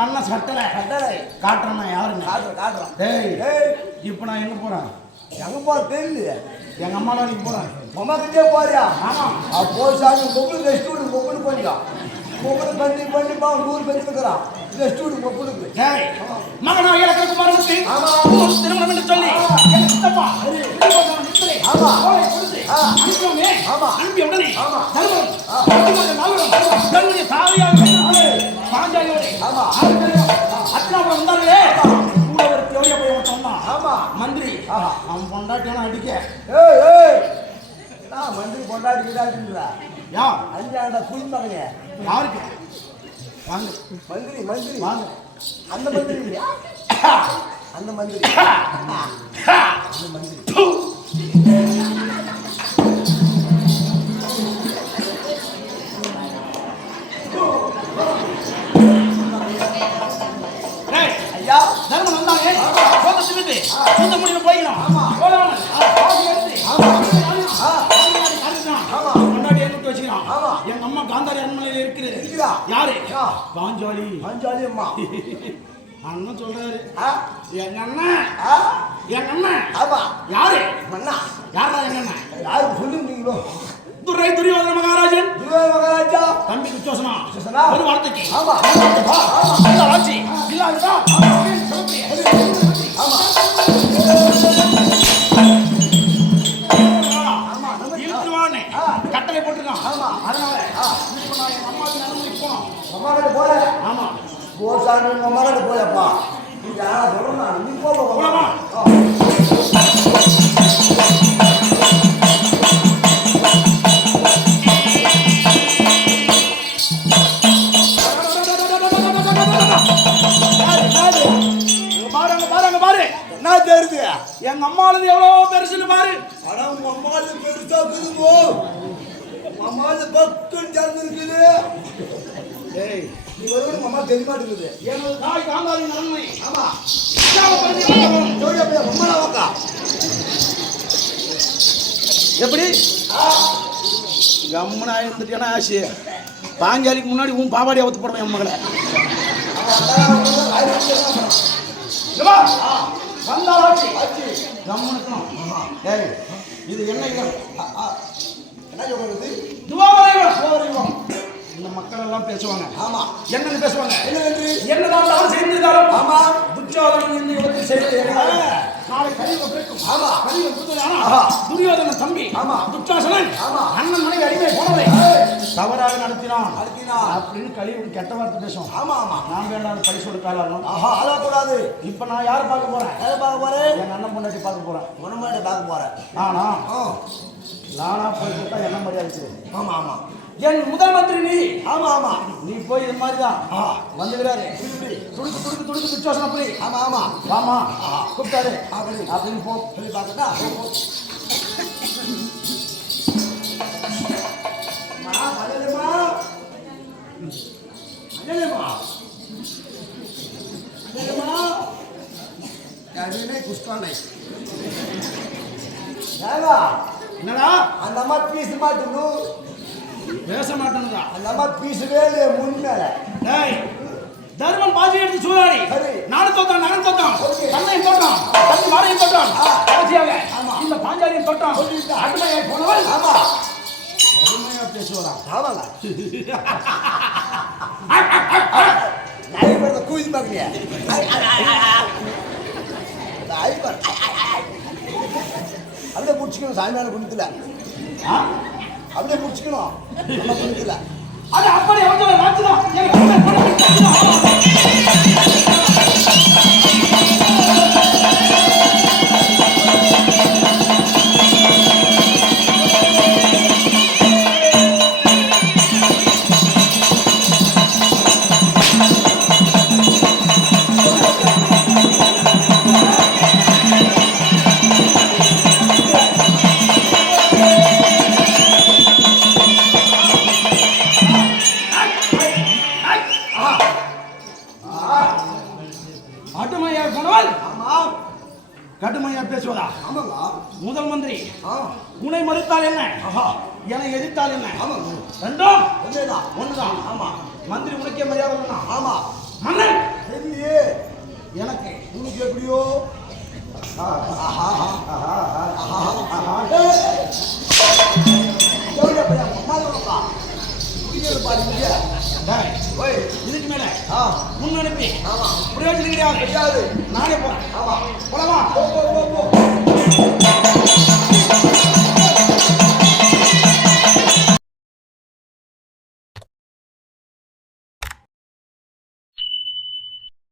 அண்ணன் சட்டலை கட்டளை காட்டுறேன்னா யாருங்க காட்டுறேன் காட்டுறேன் டேய் இப்போ நான் எங்க போறேன்? எங்க போற தெரியல எங்க அம்மா தான் போறேன் அம்மா கிட்டே போறியா? ஆமா. அப்போ சாமி கொப்புளுக்கு ரெஸ்ட் விடு கொப்புளு பண்ணிக்கா கொப்புளு பண்ணி பண்ணி பா நூறு பேர் இருக்கிறான். ரெஸ்ட் விடு கொப்புளுக்கு டேய் மகனா இலக்கண குமாரனுக்கு ஆமா. திருமணம் என்று சொல்லி. என் சித்தப்பா விருப்பம் நித்திரை ஆமா. ஆமா. அனுப்பிய உடனே ஆமா. தருமம் தன்னுடைய தாவியாக ஆஹா. அவன் பொண்டாட்டியான அடிக்க? ஏய் ஏய்! நான் மந்திரி கொண்டாடி கிடாடுன்றா யா அஞ்சாண்டா குடி மகனே யாருக்கு? வாங்க. மந்திரி மந்திரி. வாங்க. அந்த மந்திரி. இல்லையா அந்த மந்திரி. அந்த மந்திரி. இந்த முடிவு ஆமா. ஆமா. முன்னாடி எழுதி வச்சுக்கிறான் ஆமா. எங்க அம்மா காந்தாரி அரண்மனையில இருக்குது. யாரு. பாஞ்சாலி அஞ்சாலி அம்மா. அண்ணன் சொல்றாரு. எங்க அண்ணன் ஆ. எங்க அண்ணன் ஆமா. யாரு? மன்னா யாரா எங்க அண்ணன் யாரு சொல்லுங்களோ துரை துரியோதன மகாராஜன். துருவ மகாராஜா. தம்பி குச்சோசனா. குச்சோசனா. ஒரு வார்த்தைக்கு ஆமா. வா, இந்த ஆட்சி. இல்லாவிட்டா ஆமா ஆமா. அம்மா கிட்ட ஆமா போர் சாமி அம்மா கிட்ட போயப்பா நீ யாரா சொல்லணும் நீ பாரு. பாரு என்ன எங்க அம்மாவது எவ்வளவு பெருசுன்னு பாரு ஆனா உங்க அம்மாவது பெருசா இருக்குதுங்கோ உங்க அம்மாவுக்கு பக்குன்னு திறந்து இருக்குது டேய் நீ வருவது அம்மா தெரிய மாட்டேங்குது. எனது தாய் காந்தாரி நன்மை. ஆமா. ஜோடியா போய் அம்மா வாக்கா. எப்படி? கம்முனா இருந்துட்டேனா ஆசை பாஞ்சாலிக்கு முன்னாடி உன் பாவாடி அவுத்து போடுவேன் என் மகளை. இங்க வா. வந்தால் ஆட்சி கம்முனுக்கணும் டேய் இது என்ன என்ன சொல்றது துவாவரைவம் இந்த மக்கள் எல்லாம் பேசுவாங்க ஆமா என்னன்னு பேசுவாங்க என்ன என்று என்னதான் தவறு செய்திருந்தாலும் ஆமா இந்த யுகத்தில் செய்வது எளிதானே. நாளை கலியுக பிறக்கும். ஆமா. கலியுக புத்ததானா? ஆஹா. துரியோதன தம்பி ஆமா. துச்சாசனன் ஆமா. அண்ணன் மனைவி அடிமை போனதை. தவறாக நடத்தினான் நடத்தினான். அப்படின்னு கலியுக கெட்ட வார்த்தை பேசும் ஆமா ஆமா நான் வேண்டாம் பரிசு கொடுத்தாலும் ஆஹா அழக்கூடாது இப்ப நான் யார் பார்க்க போறேன் எதை பார்க்க போறேன் என் அண்ணன் பொண்டாட்டி பார்க்க போறேன் உணமாட்ட பார்க்க போறேன் ஆனா நானா போய் கொடுத்தா என்ன மரியாதை செய்யுது? ஆமா ஆமா. என் முதல் மந்திரி நீ? ஆமா ஆமா. நீ போய் இது மாதிரி தான். வந்துக்கிறாரு. துடுக்கு துடுக்கு துடுக்கு துச்சாசனம் புரி ஆமா ஆமா. வாமா கூப்பிட்டாரு. அப்படி. அப்படின்னு போ. சொல்லி பார்க்கட்டா மா மலருமா என்னடா? அந்த அம்மா பீச மாட்டேன்னு பேச மாட்டேனுதா அந்த அம்மா பீசவே இல்லையே முன் மேல. டேய் தர்மன் பாஜி எடுத்து சூறாடி. நாடு தோத்தான் நகன் தோத்தான் தன் மாரையும் தோற்றான் ஆ. கடைசியாக ஆமா. இந்த பாஞ்சாலியும் சொல்லிட்டான். அடிமையை போனவன். ஆமா. அருமையா பேசுவாரா? ஆமாங்க நாய் பேர் கூதி பார்க்கலையா? நாய் பேர் அப்படியே முடிச்சுக்கணும் சாயங்காலம் குணத்துல அப்படியே முடிச்சுக்கணும் நம்ம குணத்துல அது அப்படி வந்து நாச்சுதான் கடுமையா பேசுவதா ஆமாங்க. முதல் மந்திரி. உனை மறுத்தால் என்ன? என எதிர்த்தால் என்ன? ஆமாங்க. ரெண்டும் ஒன்றேதான் ஒன்றுதான். ஆமா. மந்திரி உனக்கே மரியாதை வேணா ஆமா. மன்னன்! தெரியலையே. எனக்கு உனக்கு எப்படியோ? ஆஹா ஆஹா ஆஹா ஆஹா ஆஹா. குடிக்கிறது பாரு, இங்க. டேய், ஓய், இதுக்கு மேல முன் அனுப்பி ஆமா. பிரயோஜனம் கிடையாது. நானே போறேன் ஆமா. போலாமா போ, போ, போ, போ.